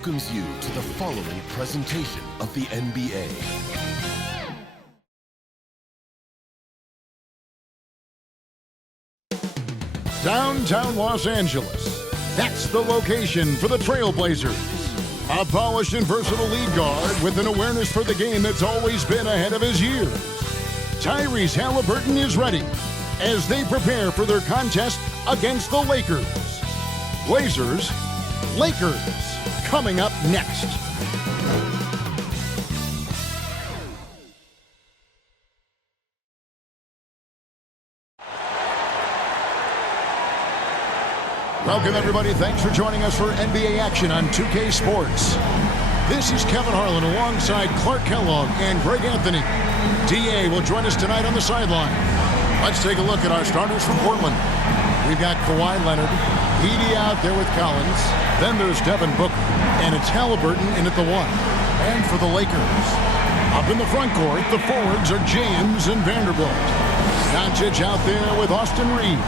Welcomes you to the following presentation of the NBA. Downtown Los Angeles. That's the location for the Trailblazers. A polished and versatile lead guard with an awareness for the game that's always been ahead of his years. Tyrese Halliburton is ready as they prepare for their contest against the Lakers. Blazers, Lakers, coming up next. Welcome, everybody. Thanks for joining us for NBA action on 2K Sports. This is Kevin Harlan alongside Clark Kellogg and Greg Anthony. DA will join us tonight on the sideline. Let's take a look at our starters from Portland. We've got Kawhi Leonard, Edey out there with Collins. Then there's Devin Booker, and it's Halliburton in at the 1. And for the Lakers, up in the front court, the forwards are James and Vanderbilt. Doncic out there with Austin Reeves.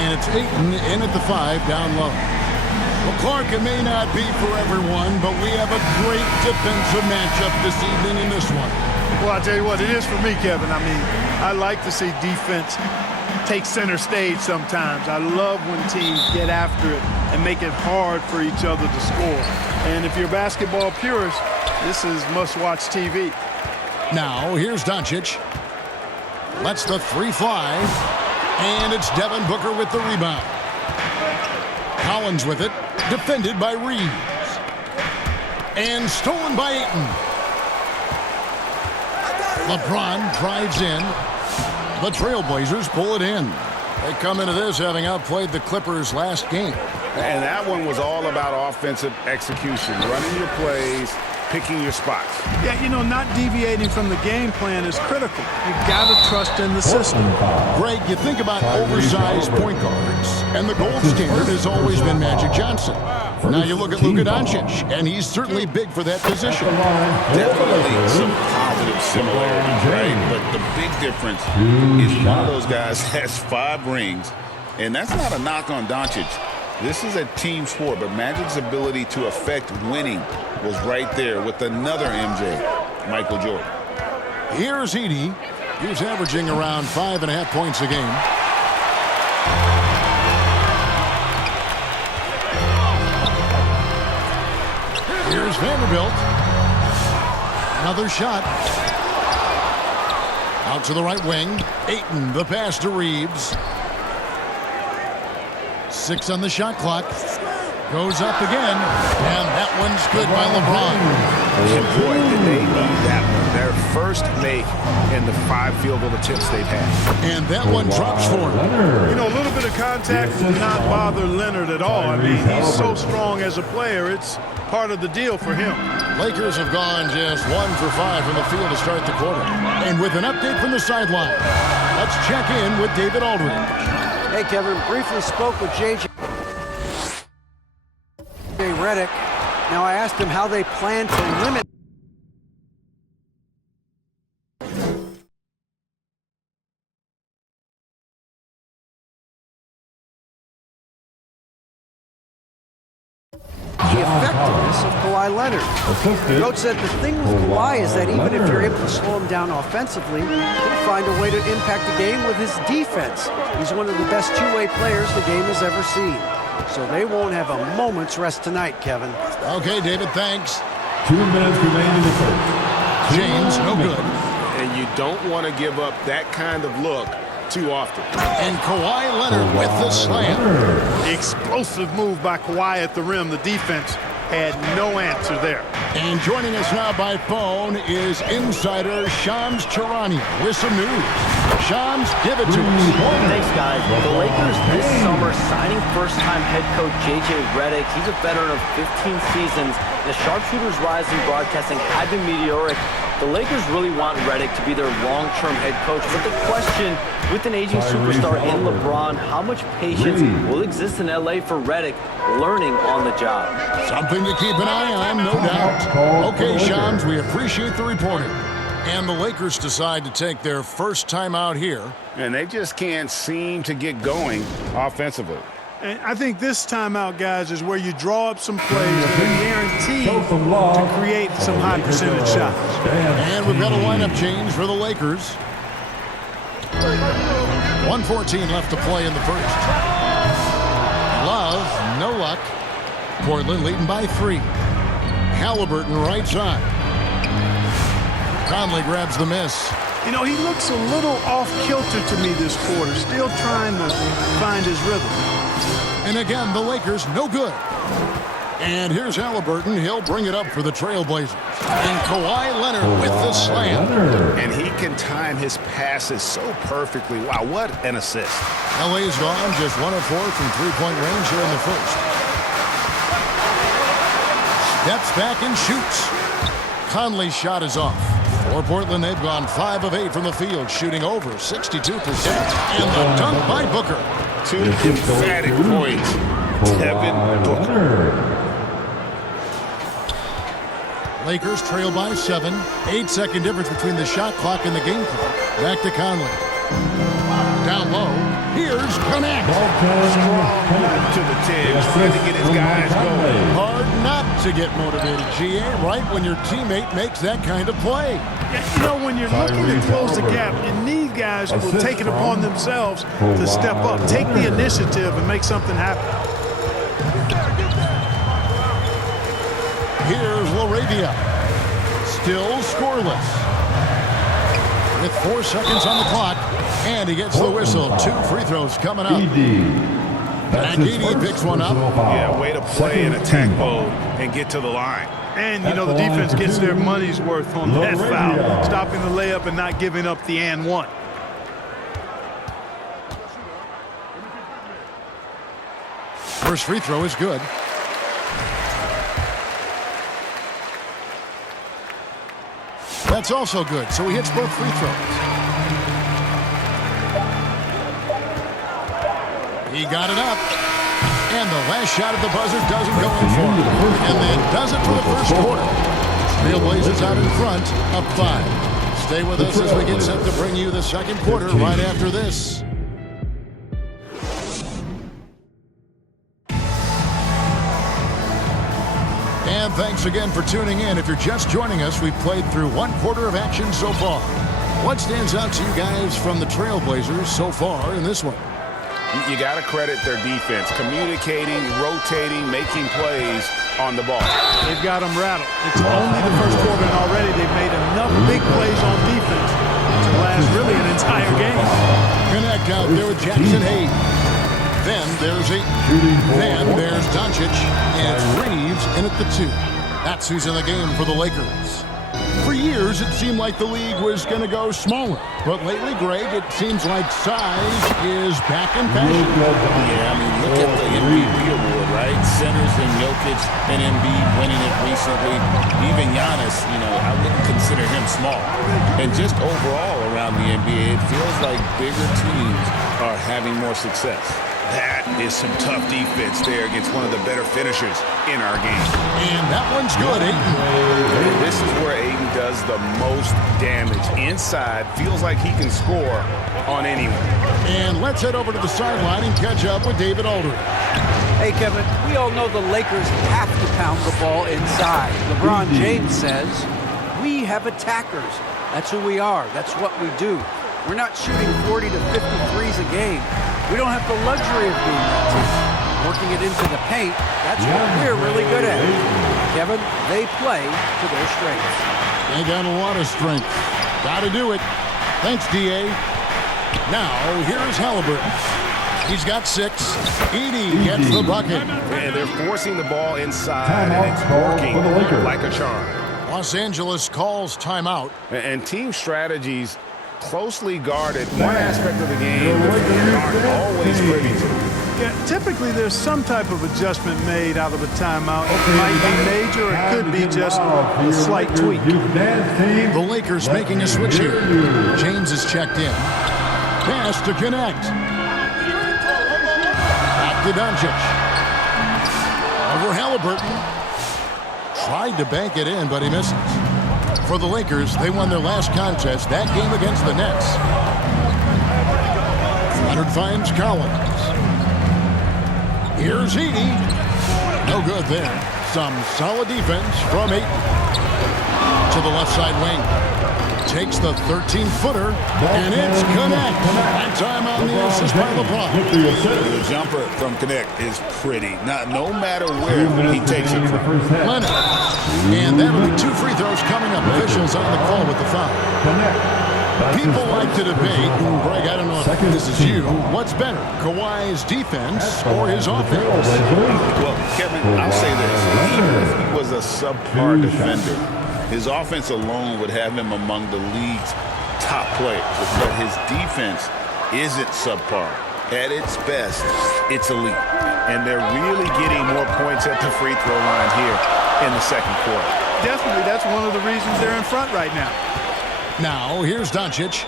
And it's Ayton in at the 5 down low. Well, Clark, it may not be for everyone, but we have a great defensive matchup this evening in this one. Well, I'll tell you what, it is for me, Kevin. I mean, I like to see defense take center stage sometimes. I love when teams get after it and make it hard for each other to score. And if you're a basketball purist, this is must-watch TV. Now, here's Doncic. Lets the 3 fly. And it's Devin Booker with the rebound. Collins with it, defended by Reeves. And stolen by Ayton. LeBron drives in. The Trailblazers pull it in. They come into this having outplayed the Clippers last game. And that one was all about offensive execution, running your plays, picking your spots. Yeah, you know, not deviating from the game plan is critical. You've got to trust in the system. Greg, you think about oversized point guards, and the gold standard has always been Magic Johnson. Now you look at Luka Doncic, and he's certainly big for that position. Definitely some positive similarities, right? But the big difference is one of those guys has 5 rings, and that's not a knock on Doncic. This is a team sport, but Magic's ability to affect winning was right there with another MJ, Michael Jordan. Here's Edey. He's averaging around 5.5 points a game. Here's Vanderbilt. Another shot. Out to the right wing. Ayton, the pass to Reeves. 6 on the shot clock. Goes up again. And that one's good by LeBron. And boy, did they need that one. Their first make in the 5 field goal attempts they've had. And that one drops for him. You know, a little bit of contact will not bother Leonard at all. I mean, he's so strong as a player. It's part of the deal for him. Lakers have gone just 1 for 5 from the field to start the quarter. And with an update from the sideline, let's check in with David Aldridge. Hey, Kevin, briefly spoke with J.J. Redick. Now, I asked him how they plan to limit the effectiveness of Kawhi Leonard. Coach said the thing with Kawhi is that even if you're able to slow him down offensively, he'll find a way to impact the game with his defense. He's one of the best two-way players the game has ever seen. So they won't have a moment's rest tonight, Kevin. Okay, David, thanks. 2 minutes remain in the first. James, no good. And you don't want to give up that kind of look too often. And Kawhi Leonard with the slam. The explosive move by Kawhi at the rim. The defense had no answer there. And joining us now by phone is insider Shams Charania with some news. Shams, give it to us. Thanks, guys. The Lakers this summer signing first-time head coach J.J. Redick. He's a veteran of 15 seasons. The sharpshooter's rise in broadcasting had been meteoric. The Lakers really want Redick to be their long-term head coach. But the question, with an aging superstar in LeBron, how much patience will exist in L.A. for Redick learning on the job? Something to keep an eye on, no doubt. Okay, Shams, we appreciate the reporting. And the Lakers decide to take their first time out here. And they just can't seem to get going offensively. And I think this timeout, guys, is where you draw up some plays that are guaranteed to create some high percentage shots. And we've got a lineup change for the Lakers. 1:14 left to play in the first. Love, no luck. Portland leading by 3. Halliburton right side. Conley grabs the miss. You know, he looks a little off-kilter to me this quarter, still trying to find his rhythm. And again, the Lakers no good. And here's Halliburton. He'll bring it up for the Trailblazers. And Kawhi Leonard with the slam. And he can time his passes so perfectly. Wow, what an assist. LA's gone just 1 of 4 from three-point range here in the first. Steps back and shoots. Conley's shot is off. For Portland, they've gone 5 of 8 from the field, shooting over 62%. And the dunk by Booker. 2 emphatic points. Devin Booker. Lakers trail by 7. 8-second difference between the shot clock and the game clock. Back to Conley. Down low. Here's Connect. Strong move to the 10. Trying to get his guys going. Hard not to get motivated, GA, right when your teammate makes that kind of play. You know, when you're looking to close the gap, you need guys who will take it upon themselves to step up, take the initiative, and make something happen. Here's LaRavia. Still scoreless. With 4 seconds on the clock, and he gets the whistle. 2 free throws coming up. And Edie picks one up. Yeah, way to play in attack mode and get to the line. And, you know, the defense gets their money's worth on that foul, stopping the layup and not giving up the and one. First free throw is good. That's also good, so he hits both free throws. He got it up. And the last shot at the buzzer doesn't go in for him. And that does it for the first quarter. Trailblazers out in front of 5. Stay with us as we get set to bring you the second quarter right after this. And thanks again for tuning in. If you're just joining us, we've played through 1 quarter of action so far. What stands out to you guys from the Trailblazers so far in this one? You got to credit their defense, communicating, rotating, making plays on the ball. They've got them rattled. It's only the first quarter, and already they've made enough big plays on defense to last really an entire game. Connect out there with Jackson Hayes. Then there's Then there's Doncic, and Reeves in at the 2. That's who's in the game for the Lakers. For years, it seemed like the league was going to go smaller. But lately, Greg, it seems like size is back in fashion. Yeah, I mean, look at the MVP award, right? Centers and Jokic and Embiid winning it recently. Even Giannis, you know, I wouldn't consider him small. And just overall around the NBA, it feels like bigger teams are having more success. That is some tough defense there against one of the better finishers in our game. And that one's good, Ayton. This is where Ayton does the most damage. Inside, feels like he can score on anyone. And let's head over to the sideline and catch up with David Aldridge. Hey, Kevin, we all know the Lakers have to pound the ball inside. LeBron James says, we have attackers. That's who we are. That's what we do. We're not shooting 40 to 50 threes a game. We don't have the luxury of being that team. Working it into the paint, that's what we're really good at. Kevin, they play to their strengths. They got a lot of strength. Got to do it. Thanks, D.A. Now, here's Halliburton. He's got 6. Edie gets the bucket. And they're forcing the ball inside, and it's working like a charm. Los Angeles calls timeout. And team strategies closely guarded. One aspect of the game that aren't always privy to. Yeah, typically there's some type of adjustment made out of a timeout. It might be major, or it could be just a slight tweak. The Lakers making a switch here. James is checked in. Pass to Connect. Back to Doncic. Over Halliburton. Tried to bank it in, but he misses. For the Lakers, they won their last contest, that game against the Nets. Leonard finds Collins. Here's Edie. No good there. Some solid defense from Ayton. To the left side wing. Takes the 13-footer, and it's Connect. That time on the assist by LeBron. The jumper from Connect is pretty. No matter where he takes it from. Leonard. And that'll be 2 free throws coming up. Officials on the call with the foul. People like to debate, Greg, I don't know if this is you, what's better, Kawhi's defense or his offense? Well, Kevin, I'll say this. Even if he was a subpar defender, his offense alone would have him among the league's top players. But his defense isn't subpar. At its best, it's elite. And they're really getting more points at the free throw line here in the second quarter. Definitely, that's one of the reasons they're in front right now. Now, here's Doncic.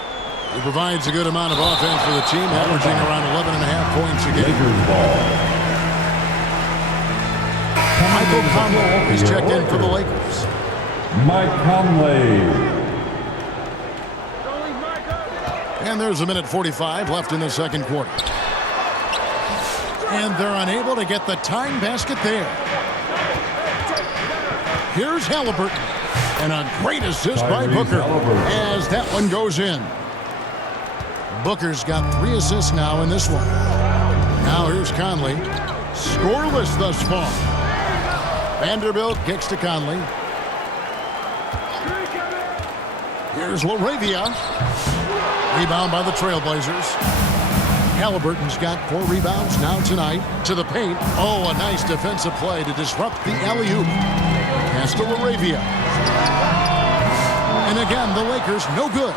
He provides a good amount of offense for the team, averaging around 11.5 points a game. Michael Conley is checked in for the Lakers. Mike Conley. And there's 1:45 left in the second quarter. And they're unable to get the tying basket there. Here's Halliburton. And a great assist by Booker as that one goes in. Booker's got 3 assists now in this one. Now here's Conley. Scoreless thus far. Vanderbilt kicks to Conley. Here's LaRavia. Rebound by the Trailblazers. Halliburton's got 4 rebounds now tonight. To the paint. Oh, a nice defensive play to disrupt the alley-oop. Pass to LaRavia. And again, the Lakers no good.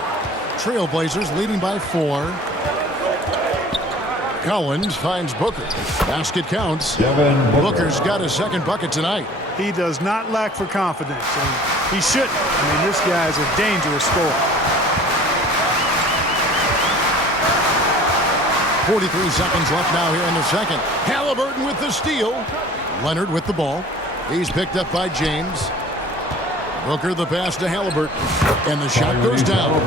Trailblazers leading by 4. Collins finds Booker. Basket counts. Booker's got his second bucket tonight. He does not lack for confidence, and he shouldn't. I mean, this guy is a dangerous scorer. 43 seconds left now here in the second. Halliburton with the steal. Leonard with the ball. He's picked up by James. Booker the pass to Halliburton. And the shot goes down.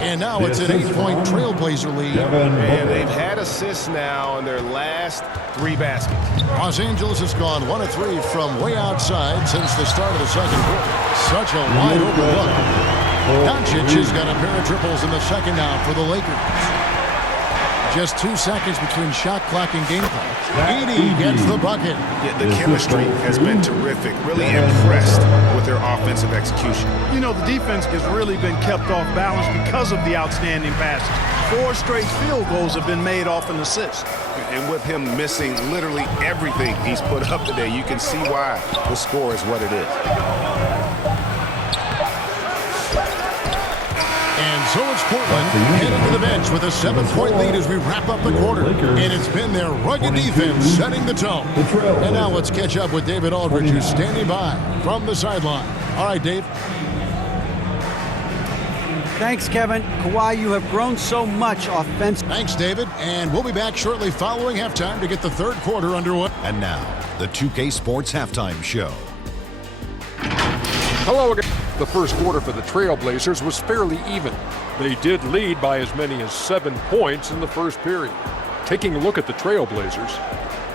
And now it's an 8-point Trailblazer lead. And they've had assists now in their last 3 baskets. Los Angeles has gone 1 of 3 from way outside since the start of the second quarter. Such a wide open look. Doncic has got a pair of triples in the second now for the Lakers. Just 2 seconds between shot clock and game clock. Edie gets the bucket. Yeah, the chemistry has been terrific. Really impressed with their offensive execution. You know, the defense has really been kept off balance because of the outstanding passes. 4 straight field goals have been made off an assist. And with him missing literally everything he's put up today, you can see why the score is what it is. And so it's Portland heading to the bench with a 7-point lead as we wrap up the quarter. And it's been their rugged defense setting the tone. And now let's catch up with David Aldridge, who's standing by from the sideline. All right, Dave. Thanks, Kevin. Kawhi, you have grown so much offense. Thanks, David. And we'll be back shortly following halftime to get the third quarter underway. And now, the 2K Sports Halftime Show. Hello again. The first quarter for the Trailblazers was fairly even. They did lead by as many as 7 points in the first period. Taking a look at the Trailblazers,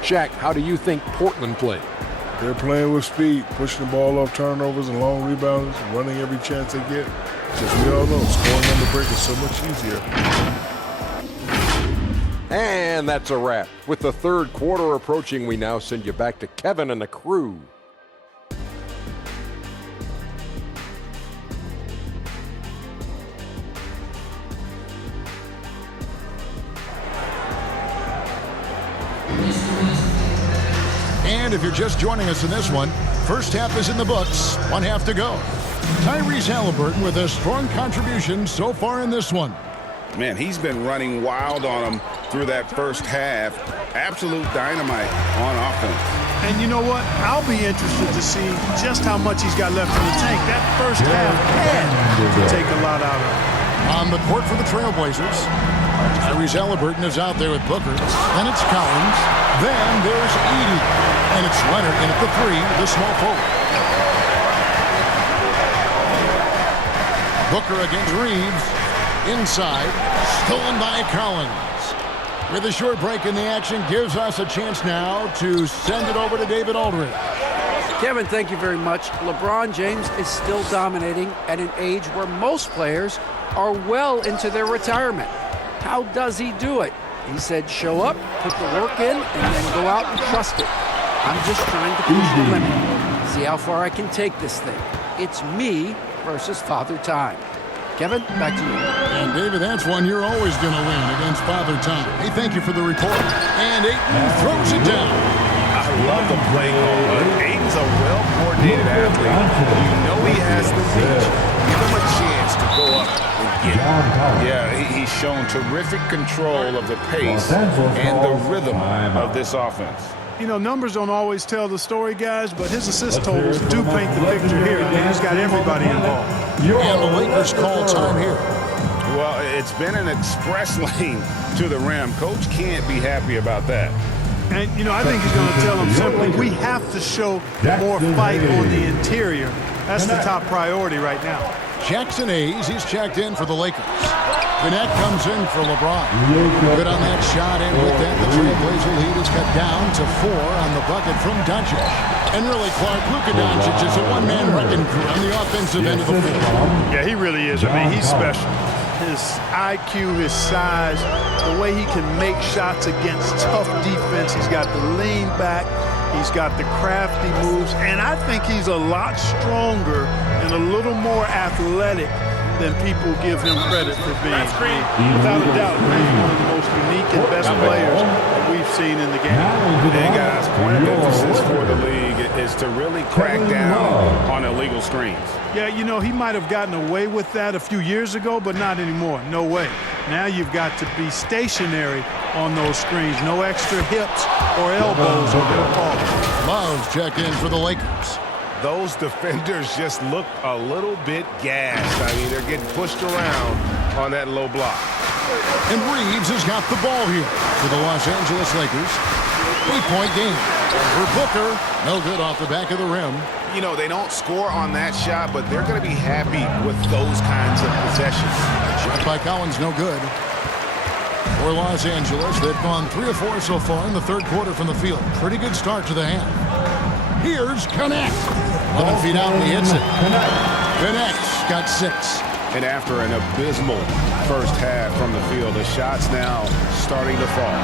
Shaq, how do you think Portland played? They're playing with speed, pushing the ball off turnovers and long rebounds, running every chance they get. As we all know, scoring on the break is so much easier. And that's a wrap. With the third quarter approaching, we now send you back to Kevin and the crew. And if you're just joining us in this one, first half is in the books, 1 half to go. Tyrese Halliburton with a strong contribution so far in this one. Man, he's been running wild on him through that first half. Absolute dynamite on offense. And you know what? I'll be interested to see just how much he's got left in the tank. That first half had to take a lot out of him. On the court for the Trailblazers, Tyrese Halliburton is out there with Booker. Then it's Collins. Then there's Edie. And it's Leonard in at the 3, the small forward. Booker against Reeves. Inside. Stolen by Collins. With a short break in the action, gives us a chance now to send it over to David Aldridge. Kevin, thank you very much. LeBron James is still dominating at an age where most players are well into their retirement. How does he do it? He said, show up, put the work in, and then go out and trust it. I'm just trying to push the limit. See how far I can take this thing. It's me versus Father Time. Kevin, back to you. And David, that's one you're always going to win against Father Time. Hey, thank you for the report. And Ayton throws it down. I love the play call. Ayton's a well-coordinated athlete. You know he has the reach. Give him a chance to go up and get it. Yeah, he's shown terrific control of the pace and the rhythm of this offense. You know, numbers don't always tell the story, guys, but his assist totals do paint the picture here. He's got everybody involved. And the Lakers call time here. Well, it's been an express lane to the rim. Coach can't be happy about that. And, you know, I think he's going to tell them simply, we have to show more fight on the interior. That's the top priority right now. Jackson Hayes, he's checked in for the Lakers. Gannett comes in for LeBron. Good on that shot, and with that, the Trailblazer lead is cut down to 4 on the bucket from Doncic. And really, Clark, Luka Doncic is a one-man wrecking crew on the offensive end of the floor. Yeah, he really is. I mean, he's special. His IQ, his size, the way he can make shots against tough defense. He's got the lean back. He's got the crafty moves. And I think he's a lot stronger and a little more athletic than people give him credit for being. Without a doubt, he's one of the most unique and best players that we've seen in the game. And guys, point of emphasis for the league is to really crack down on illegal screens. Yeah, you know, he might have gotten away with that a few years ago, but not anymore. No way. Now you've got to be stationary on those screens. No extra hips or elbows or they'll call. Love checked in for the Lakers. Those defenders just look a little bit gassed. I mean, they're getting pushed around on that low block. And Reeves has got the ball here for the Los Angeles Lakers. 8-point game. For Booker, no good off the back of the rim. You know, they don't score on that shot, but they're going to be happy with those kinds of possessions. Shot by Collins, no good. For Los Angeles, they've gone 3 of 4 so far in the third quarter from the field. Pretty good start to the half. Here's Connect. 11 feet out, and he hits it. Connect's got 6. And after an abysmal first half from the field, the shot's now starting to fall.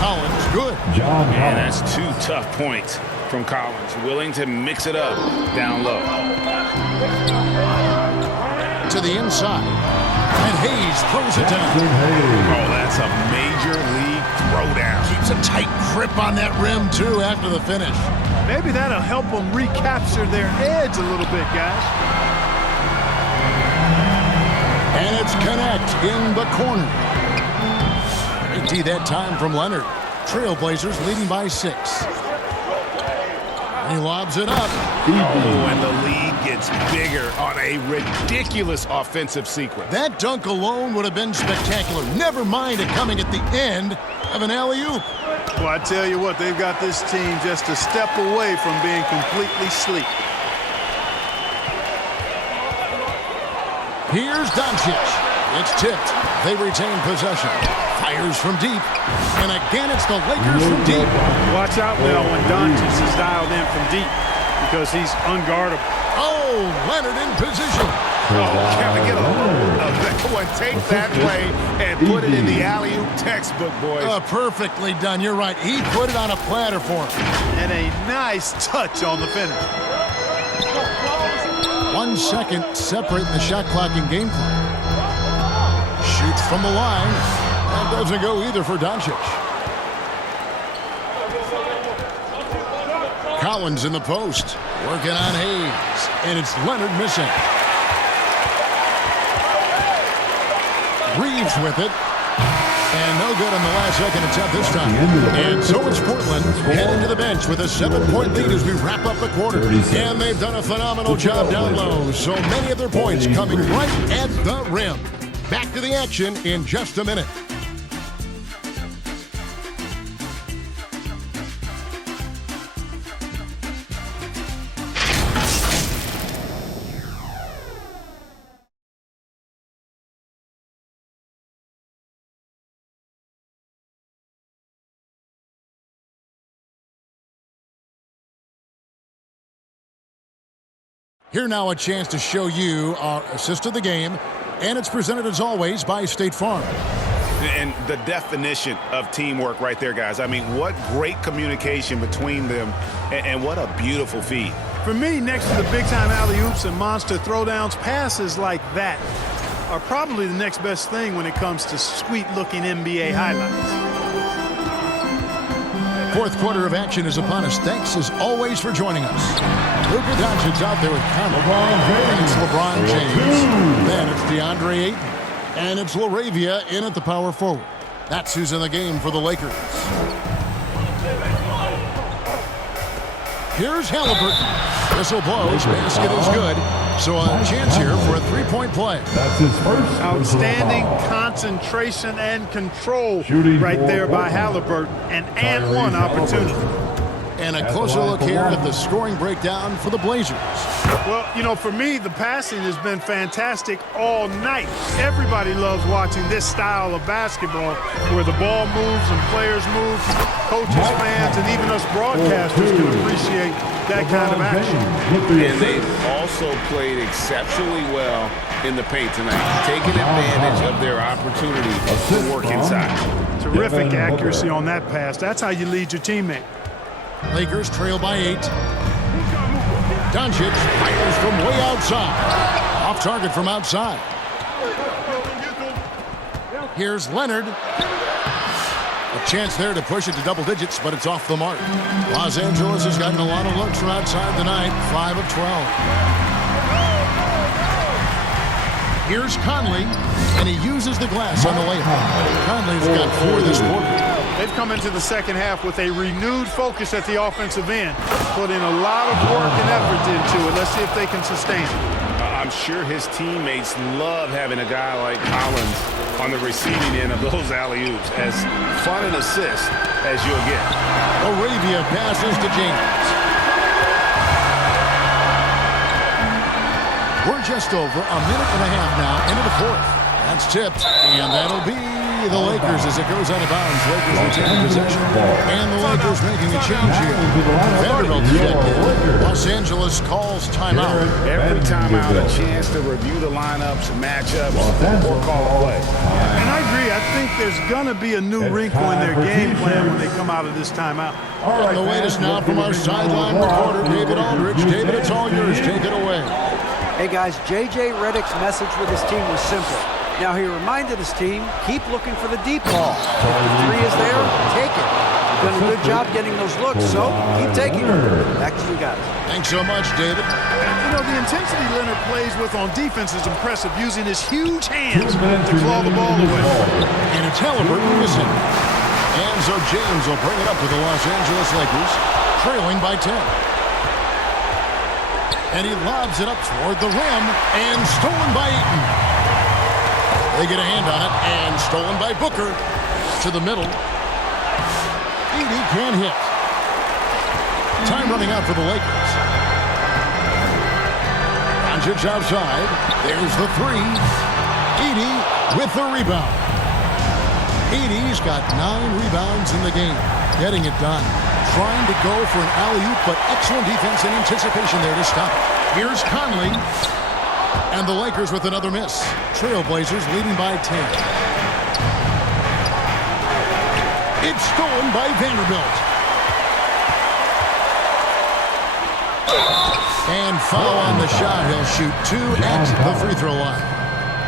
Collins, good. And that's 2 tough points from Collins, willing to mix it up down low. To the inside. And Hayes throws it down. Oh, that's a major league throwdown. Keeps a tight grip on that rim, too, after the finish. Maybe that'll help them recapture their edge a little bit, guys. And it's Connect in the corner. Empty that time from Leonard. Trailblazers leading by 6. He lobs it up. Oh, and the lead gets bigger on a ridiculous offensive sequence. That dunk alone would have been spectacular. Never mind it coming at the end of an alley-oop. Well, I tell you what, they've got this team just a step away from being completely sleep. Here's Doncic. It's tipped. They retain possession. Fires from deep. And again, it's the Lakers from deep. Watch out now when Doncic is dialed in from deep because he's unguardable. Oh, Leonard in position. Oh, Kevin, get a hold of that one. Take that play and put it in the alley-oop textbook, boys. Perfectly done. You're right. He put it on a platter for him. And a nice touch on the finish. 1 second separating the shot clock and game clock. Shoots from the line. That doesn't go either for Doncic. Collins in the post. Working on Hayes. And it's Leonard missing. Reeves with it. And no good on the last second attempt this time. And so is Portland heading to the bench with a 7-point lead as we wrap up the quarter. And they've done a phenomenal job down low. So many of their points coming right at the rim. Back to the action in just a minute. Here now a chance to show you our assist of the game, and it's presented as always by State Farm. And the definition of teamwork right there, guys. I mean, what great communication between them, and what a beautiful feed. For me, next to the big-time alley-oops and monster throwdowns, passes like that are probably the next best thing when it comes to sweet-looking NBA highlights. Fourth quarter of action is upon us. Thanks, as always, for joining us. Luka Doncic's out there with Conley. And it's LeBron James. Then it's DeAndre Ayton. And it's LaRavia in at the power forward. That's who's in the game for the Lakers. Here's Halliburton. Whistle blows. Basket is good. So a chance here for a three-point play. That's his first. Outstanding concentration and control right there by Halliburton. And one opportunity. And a closer look here at the scoring breakdown for the Blazers. Well, you know, for me, the passing has been fantastic all night. Everybody loves watching this style of basketball where the ball moves and players move. Coaches, fans, and even us broadcasters can appreciate that kind of action. And they've also played exceptionally well in the paint tonight, taking advantage of their opportunity to work inside. Terrific accuracy on that pass. That's how you lead your teammate. Lakers trail by 8. Doncic fires from way outside. Off target from outside. Here's Leonard. A chance there to push it to double digits, but it's off the mark. Los Angeles has gotten a lot of looks from outside tonight, 5 of 12. Here's Conley, and he uses the glass on the layup. Conley's got 4 this quarter. They've come into the second half with a renewed focus at the offensive end. Put in a lot of work and effort into it. Let's see if they can sustain it. I'm sure his teammates love having a guy like Collins on the receiving end of those alley-oops. As fun an assist as you'll get. LaRavia passes to James. We're just over a minute and a half now into the fourth. That's tipped, and that'll be the Lakers as it goes out of bounds. Lakers retain possession. And the Lakers making a change here. Vanderbilt's checked in. Los Angeles calls timeout. Every timeout, a chance to review the lineups, matchups, or call a play. And I agree. I think there's going to be a new wrinkle in their game plan when they come out of this timeout. On the way us now from our sideline reporter, David Aldridge. David, it's all yours. Take it away. Hey, guys, J.J. Redick's message with his team was simple. Now, he reminded his team, keep looking for the deep ball. If the three is there, take it. You've done a good job getting those looks, so keep taking them. Back to you guys. Thanks so much, David. You know, the intensity Leonard plays with on defense is impressive, using his huge hands to claw the ball away. And it's Halliburton missing. And so James will bring it up to the Los Angeles Lakers, trailing by 10. And he lobs it up toward the rim, and stolen by Ayton. They get a hand on it, and stolen by Booker to the middle. Edey can't hit. Time running out for the Lakers. Doncic outside. There's the three. Edey with the rebound. Edey's got 9 rebounds in the game. Getting it done. Trying to go for an alley-oop, but excellent defense and anticipation there to stop it. Here's Conley. And the Lakers with another miss. Trailblazers leading by 10. It's stolen by Vanderbilt. And foul on the shot. He'll shoot 2 at the free throw line.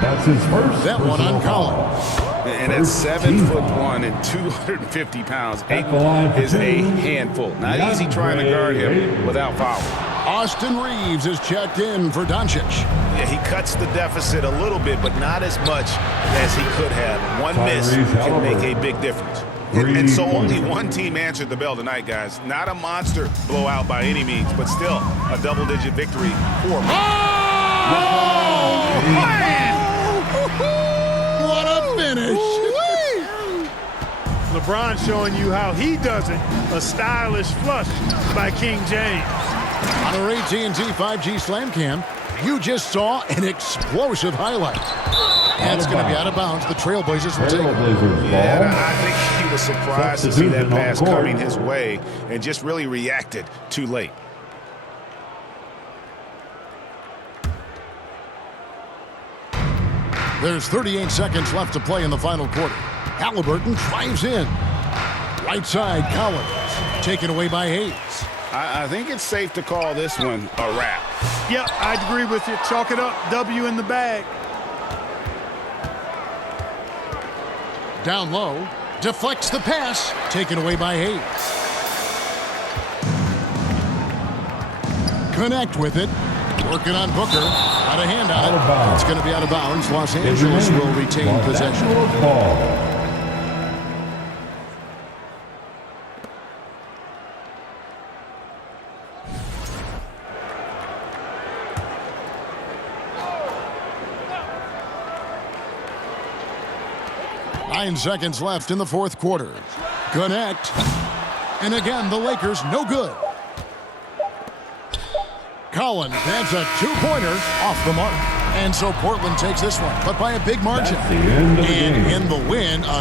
That's his first. That one on Collins. And at 7'1" and 250 pounds, Ayton is a handful. Not easy trying to guard him without foul. Austin Reeves is checked in for Doncic. Yeah, he cuts the deficit a little bit, but not as much as he could have. One miss can make a big difference. And so only one team answered the bell tonight, guys. Not a monster blowout by any means, but still a double-digit victory for them. Oh, man! What a finish! LeBron showing you how he does it. A stylish flush by King James. On our AT&T 5G Slam Cam, you just saw an explosive highlight. That's going to be out of bounds. The Trailblazers will take it. Yeah, I think he was surprised to see that pass coming his way and just really reacted too late. There's 38 seconds left to play in the final quarter. Halliburton drives in. Right side, Collins. Taken away by Hayes. I think it's safe to call this one a wrap. Yep, I'd agree with you. Chalk it up. W in the bag. Down low. Deflects the pass. Taken away by Hayes. Connect with it. Working on Booker. Out of hand on it. It's going to be out of bounds. Los Angeles will retain possession. Ball. Nine seconds left in the fourth quarter. Connect. And again, the Lakers no good. Collins adds a two-pointer off the mark. And so Portland takes this one, but by a big margin. That's the end of the game. In the win, a